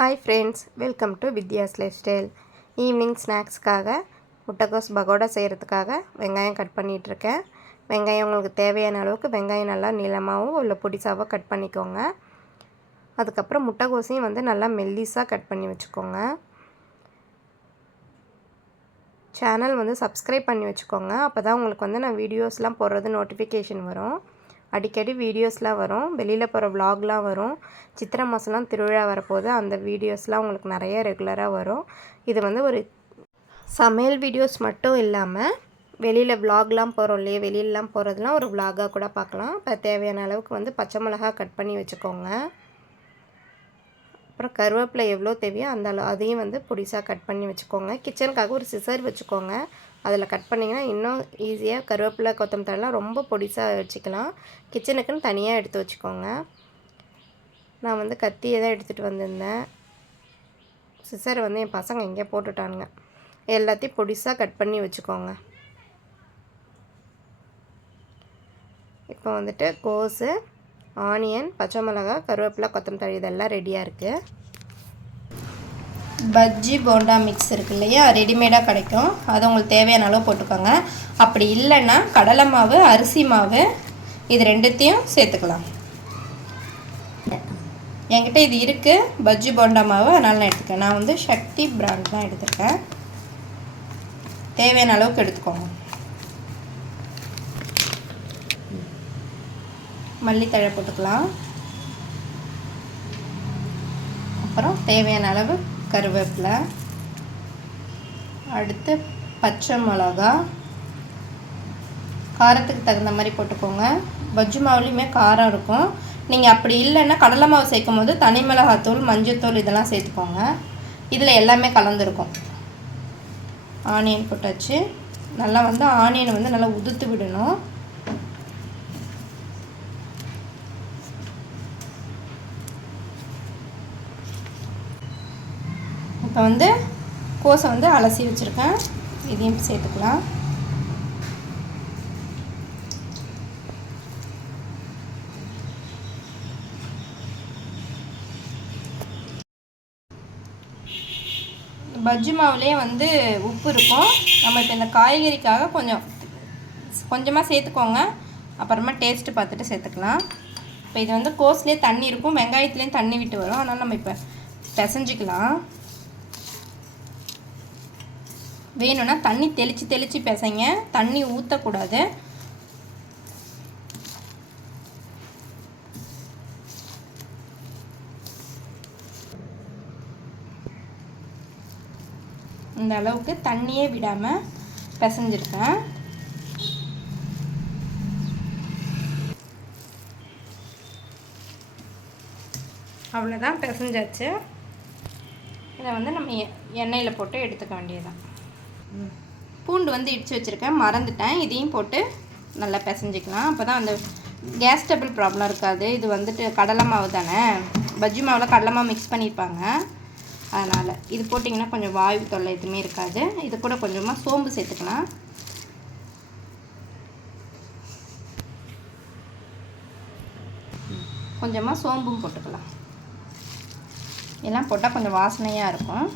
Hi friends, welcome to Vidya's life style ஸ்நாக்ஸ்க்காக முட்டைக்கோஸ் பகோடா செய்கிறதுக்காக வெங்காயம் கட் பண்ணிகிட்ருக்கேன். வெங்காயம் உங்களுக்கு தேவையான அளவுக்கு வெங்காயம் நல்லா நீளமாகவும் இல்லை பொடிசாவோ கட் பண்ணிக்கோங்க. அதுக்கப்புறம் முட்டைக்கோஸையும் நல்லா மெல்லிஸாக கட் பண்ணி வச்சுக்கோங்க. சேனல் சப்ஸ்கிரைப் பண்ணி வச்சுக்கோங்க. அப்போ தான் உங்களுக்கு நான் வீடியோஸ்லாம் போடுறது நோட்டிஃபிகேஷன் வரும். அடிக்கடி வீடியோஸ்லாம் வரும், வெளியில் போகிற விலாக்லாம் வரும். சித்திரை மாதம்லாம் திருவிழா வரப்போகுது, அந்த வீடியோஸ்லாம் உங்களுக்கு நிறைய ரெகுலராக வரும். இது ஒரு சமையல் வீடியோஸ் மட்டும் இல்லாமல் வெளியில் விலாக்லாம் போகிறோம் இல்லையா, வெளியிலலாம் போகிறதுலாம் ஒரு விலாகாக கூட பார்க்கலாம். இப்போ தேவையான அளவுக்கு பச்சை மிளகா கட் பண்ணி வச்சுக்கோங்க. அப்புறம் கருவேப்பிலை எவ்வளோ தேவையோ அந்த அளவு அதையும் பொடிசாக கட் பண்ணி வச்சுக்கோங்க. கிச்சனுக்காக ஒரு சிசர் வச்சுக்கோங்க, அதில் கட் பண்ணிங்கன்னா இன்னும் ஈஸியாக கருவேப்பிலை கொத்தமல்லிலாம் ரொம்ப பொடிசாக வச்சுக்கலாம். கிச்சனுக்குன்னு தனியாக எடுத்து வச்சுக்கோங்க. நான் கத்தியை தான் எடுத்துகிட்டு வந்திருந்தேன். சிசர் என் பசங்க எங்கேயோ போட்டுட்டானுங்க. எல்லாத்தையும் பொடிசாக கட் பண்ணி வச்சுக்கோங்க. இப்போ கோஸு, ஆனியன், பச்சை மிளகா, கருவேப்பிலை, கொத்தமல்லி இதெல்லாம் ரெடியாக இருக்குது. பஜ்ஜி போண்டா மிக்ஸ் இருக்குது இல்லையா, ரெடிமேடாக கிடைக்கும். அது உங்களுக்கு தேவையான அளவு போட்டுக்கோங்க. அப்படி இல்லைன்னா கடலை மாவு, அரிசி மாவு இது ரெண்டுத்தையும் சேர்த்துக்கலாம். என்கிட்ட இது இருக்குது பஜ்ஜி போண்டா மாவு, அதனால் நான் எடுத்துக்கேன். நான் சக்தி பிராண்ட் தான் எடுத்துருக்கேன். தேவையான அளவுக்கு எடுத்துக்கோங்க. மல்லித்தழை போட்டுக்கலாம். அப்புறம் தேவையான அளவு கருவேப்பிலை, அடுத்து பச்சை மிளகா, காரத்துக்கு தகுந்த மாதிரி போட்டுக்கோங்க. பஜ்ஜி மாவுலேயுமே காரம் இருக்கும். நீங்கள் அப்படி இல்லைன்னா கடலை மாவு சேர்க்கும் போது தனி மிளகாத்தூள், மஞ்சத்தூள் இதெல்லாம் சேர்த்துக்கோங்க. இதில் எல்லாமே கலந்துருக்கும். ஆனியன் போட்டாச்சு. நல்லா ஆனியனை நல்லா உதுத்து விடணும். இப்போ கோஸை அலசி வச்சுருக்கேன், இதையும் சேர்த்துக்கலாம். பஜ்ஜி மாவுலேயே உப்பு இருக்கும். நம்ம இப்போ இந்த காய்கறிக்காக கொஞ்சமாக சேர்த்துக்கோங்க. அப்புறமா டேஸ்ட்டு பார்த்துட்டு சேர்த்துக்கலாம். இப்போ இது கோஸ்லேயே தண்ணி இருக்கும், வெங்காயத்துலேயும் தண்ணி விட்டு வரும். அதனால் நம்ம இப்போ பிசைஞ்சிக்கலாம். வேணும்னா தண்ணி தெளித்து பிசைங்க, தண்ணி ஊற்றக்கூடாது. இந்த அளவுக்கு தண்ணியே விடாமல் பிசைஞ்சிருக்கேன். அவ்வளோதான், பிசைஞ்சாச்சு. இதை நம்ம எண்ணெயில் போட்டு எடுத்துக்க வேண்டியதுதான். பூண்டு இடித்து வச்சுருக்கேன், மறந்துட்டேன். இதையும் போட்டு நல்லா பிசைஞ்சிக்கலாம். அப்போ தான் அந்த கேஸ் டபுள் ப்ராப்ளம் இருக்காது. இது கடலை மாவு தானே, பஜ்ஜி மாவில் கடலை மாவு மிக்ஸ் பண்ணியிருப்பாங்க. அதனால் இது போட்டிங்கன்னா கொஞ்சம் வாயு தொல்லை எதுவுமே இருக்காது. இது கூட கொஞ்சமாக சோம்பு சேர்த்துக்கலாம். கொஞ்சமாக சோம்பும் போட்டுக்கலாம். எல்லாம் போட்டால் கொஞ்சம் வாசனையாக இருக்கும்.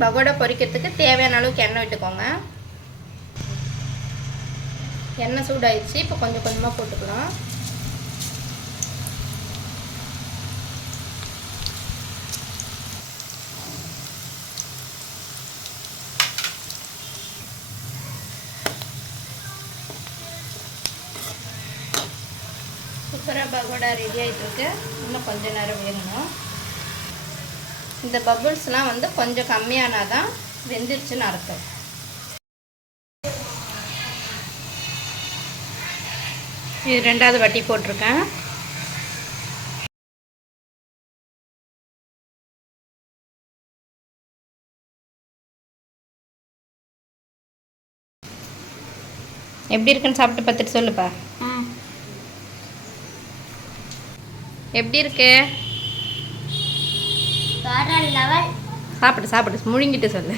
பகோடா பொரிக்கிறதுக்கு தேவையான அளவுக்கு எண்ணெய் விட்டுக்கோங்க. எண்ணெய் சூடாயிடுச்சு. இப்போ கொஞ்சம் கொஞ்சமாக போட்டுக்கலாம். சூப்பராக பகோடா ரெடி ஆகிட்டுருக்கு. இன்னும் கொஞ்சம் நேரம் வேகணும். இந்த பபுள்ஸ்லாம் கொஞ்சம் கம்மியானால் தான் வெந்துருச்சுன்னு அர்த்தம். இது ரெண்டாவது வட்டி போட்டிருக்கேன். எப்படி இருக்குன்னு சாப்பிட்டு பார்த்துட்டு சொல்லுப்பா. எப்படி இருக்கு? சாப்பிடு முழுங்கிட்டு சொல்லு.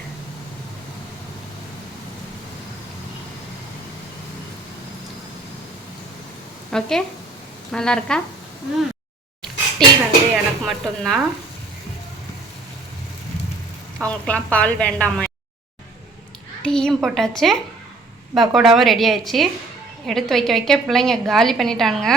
ஓகே, நல்லா இருக்கா? டீ வந்து எனக்கு மட்டும்தான், அவங்களுக்குலாம் பால் வேண்டாமா. டீயும் போட்டாச்சு, பக்கோடாவும் ரெடி ஆயிடுச்சு. எடுத்து வைக்க வைக்க பிள்ளைங்க காலி பண்ணிட்டானுங்க.